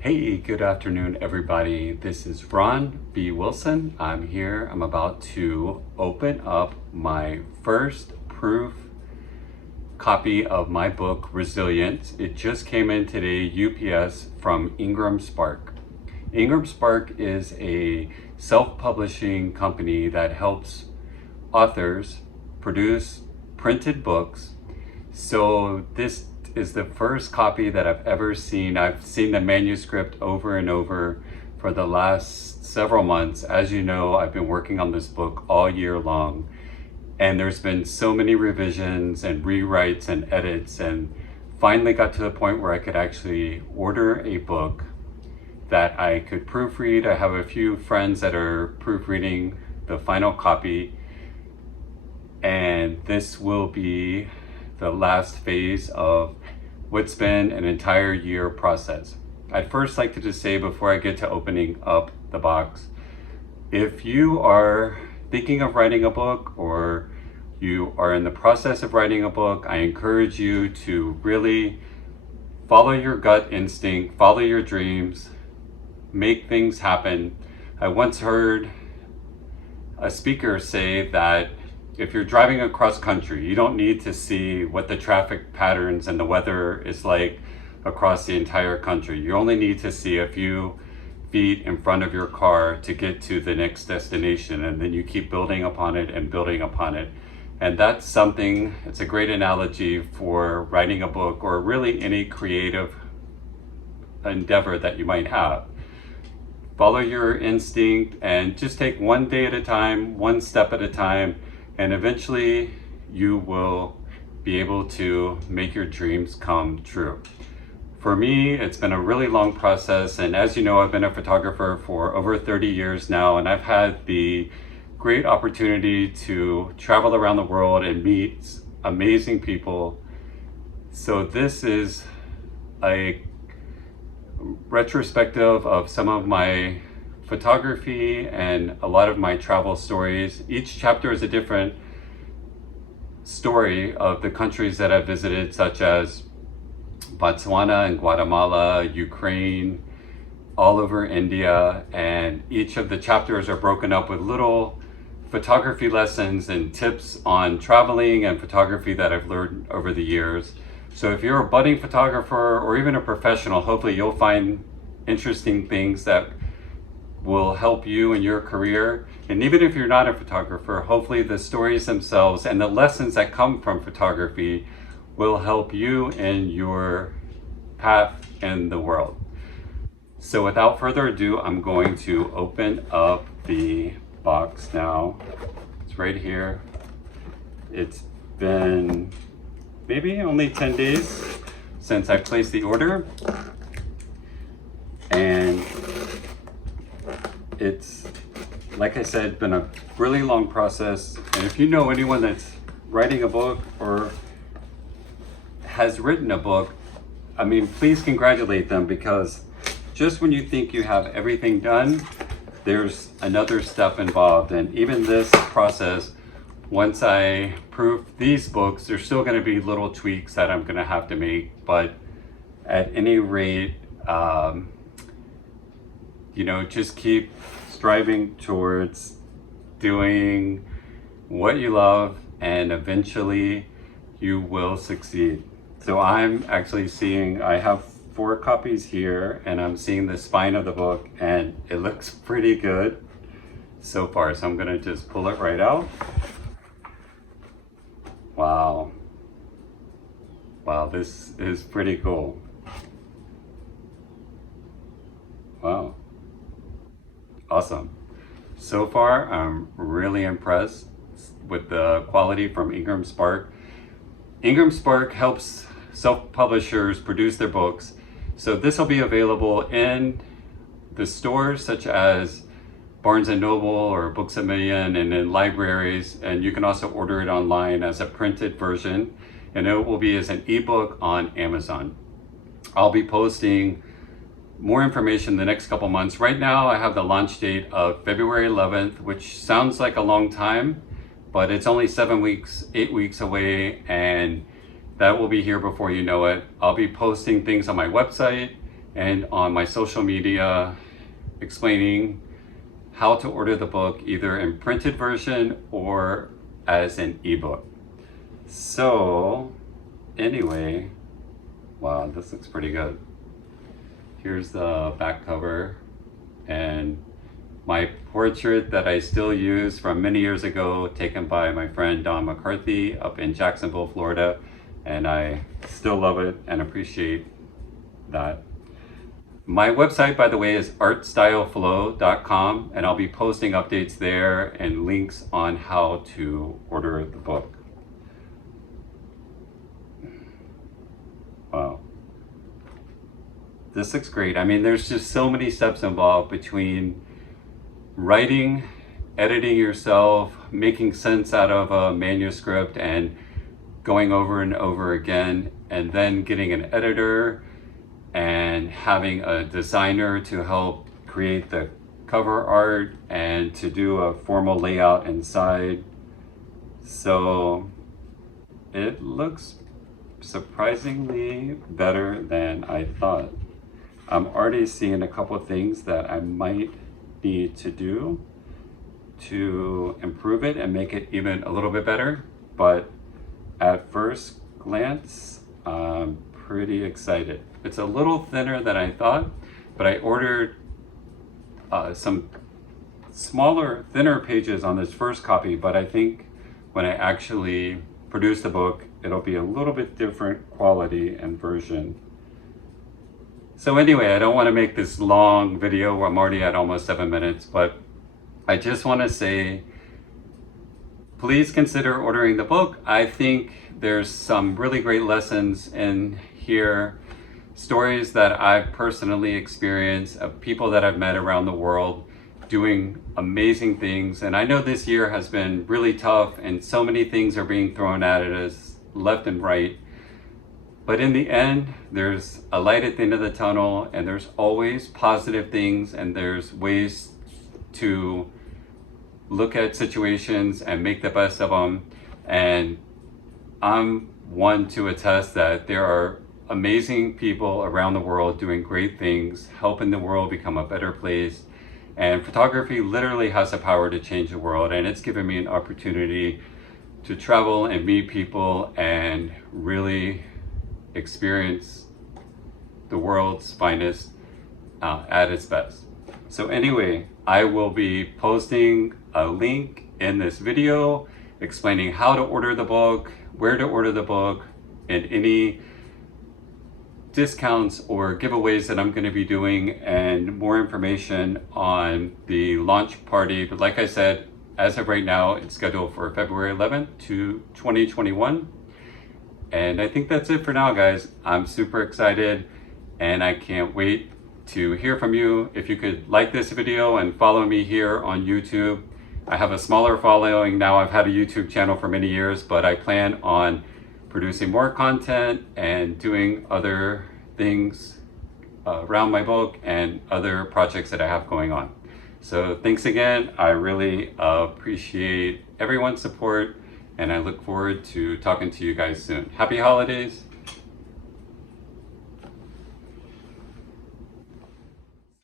Hey, good afternoon, everybody. This is Ron B. Wilson. I'm here. I'm about to open up my first proof copy of my book, Resilience. It just came in today, UPS, from Ingram Spark. Ingram Spark is a self-publishing company that helps authors produce printed books. So this is the first copy that I've ever seen. I've seen the manuscript over and over for the last several months. As you know, I've been working on this book all year long, and there's been so many revisions and rewrites and edits, and finally got to the point where I could actually order a book that I could proofread. I have a few friends that are proofreading the final copy, and this will be the last phase of what's been an entire year process. I'd first like to just say, before I get to opening up the box, if you are thinking of writing a book or you are in the process of writing a book, I encourage you to really follow your gut instinct, follow your dreams, make things happen. I once heard a speaker say that if you're driving across country, you don't need to see what the traffic patterns and the weather is like across the entire country. You only need to see a few feet in front of your car to get to the next destination, and then you keep building upon it and building upon it. And that's something, it's a great analogy for writing a book or really any creative endeavor that you might have. Follow your instinct and just take one day at a time, one step at a time, and eventually you will be able to make your dreams come true. For me, it's been a really long process, and as you know, I've been a photographer for over 30 years now, and I've had the great opportunity to travel around the world and meet amazing people. So this is a retrospective of some of my photography and a lot of my travel stories. Each chapter is a different story of the countries that I've visited, such as Botswana and Guatemala, Ukraine, all over India, and each of the chapters are broken up with little photography lessons and tips on traveling and photography that I've learned over the years. So if you're a budding photographer or even a professional, hopefully you'll find interesting things that will help you in your career. And even if you're not a photographer, hopefully the stories themselves and the lessons that come from photography will help you in your path in the world. So without further ado, I'm going to open up the box now. It's right here. It's been maybe only 10 days since I placed the order, and it's, like I said, been a really long process. And if you know anyone that's writing a book or has written a book, I mean, please congratulate them, because just when you think you have everything done, there's another step involved. And even this process, once I proof these books, there's still going to be little tweaks that I'm going to have to make. But at any rate, just keep striving towards doing what you love, and eventually you will succeed. So I'm actually seeing, I have 4 copies here, and I'm seeing the spine of the book, and it looks pretty good so far. So I'm going to just pull it right out. Wow. Wow, this is pretty cool. Wow. Awesome. So far, I'm really impressed with the quality from Ingram Spark. Ingram Spark helps self-publishers produce their books. So this will be available in the stores such as Barnes & Noble or Books A Million, and in libraries. And you can also order it online as a printed version, and it will be as an ebook on Amazon. I'll be posting more information the next couple months. Right now, I have the launch date of February 11th, which sounds like a long time, but it's only 8 weeks away, and that will be here before you know it. I'll be posting things on my website and on my social media explaining how to order the book either in printed version or as an ebook. So anyway, wow, this looks pretty good. Here's the back cover and my portrait that I still use from many years ago, taken by my friend Don McCarthy up in Jacksonville, Florida. And I still love it and appreciate that. My website, by the way, is artstyleflow.com, and I'll be posting updates there and links on how to order the book. Wow. This looks great. I mean, there's just so many steps involved between writing, editing yourself, making sense out of a manuscript and going over and over again, and then getting an editor and having a designer to help create the cover art and to do a formal layout inside. So it looks surprisingly better than I thought. I'm already seeing a couple of things that I might need to do to improve it and make it even a little bit better, but at first glance, I'm pretty excited. It's a little thinner than I thought, but I ordered some smaller, thinner pages on this first copy, but I think when I actually produce the book, it'll be a little bit different quality and version. So anyway, I don't want to make this long video where I'm already at almost 7 minutes, but I just want to say, please consider ordering the book. I think there's some really great lessons in here, stories that I've personally experienced of people that I've met around the world doing amazing things. And I know this year has been really tough and so many things are being thrown at us left and right. But in the end, there's a light at the end of the tunnel, and there's always positive things, and there's ways to look at situations and make the best of them. And I'm one to attest that there are amazing people around the world doing great things, helping the world become a better place. And photography literally has the power to change the world, and it's given me an opportunity to travel and meet people and really experience the world's finest at its best. So anyway, I will be posting a link in this video explaining how to order the book, where to order the book, and any discounts or giveaways that I'm going to be doing, and more information on the launch party. But like I said, as of right now, it's scheduled for February 11th to 2021. And I think that's it for now, guys. I'm super excited and I can't wait to hear from you. If you could like this video and follow me here on YouTube. I have a smaller following now. I've had a YouTube channel for many years, but I plan on producing more content and doing other things around my book and other projects that I have going on. So thanks again. I really appreciate everyone's support, and I look forward to talking to you guys soon. Happy holidays.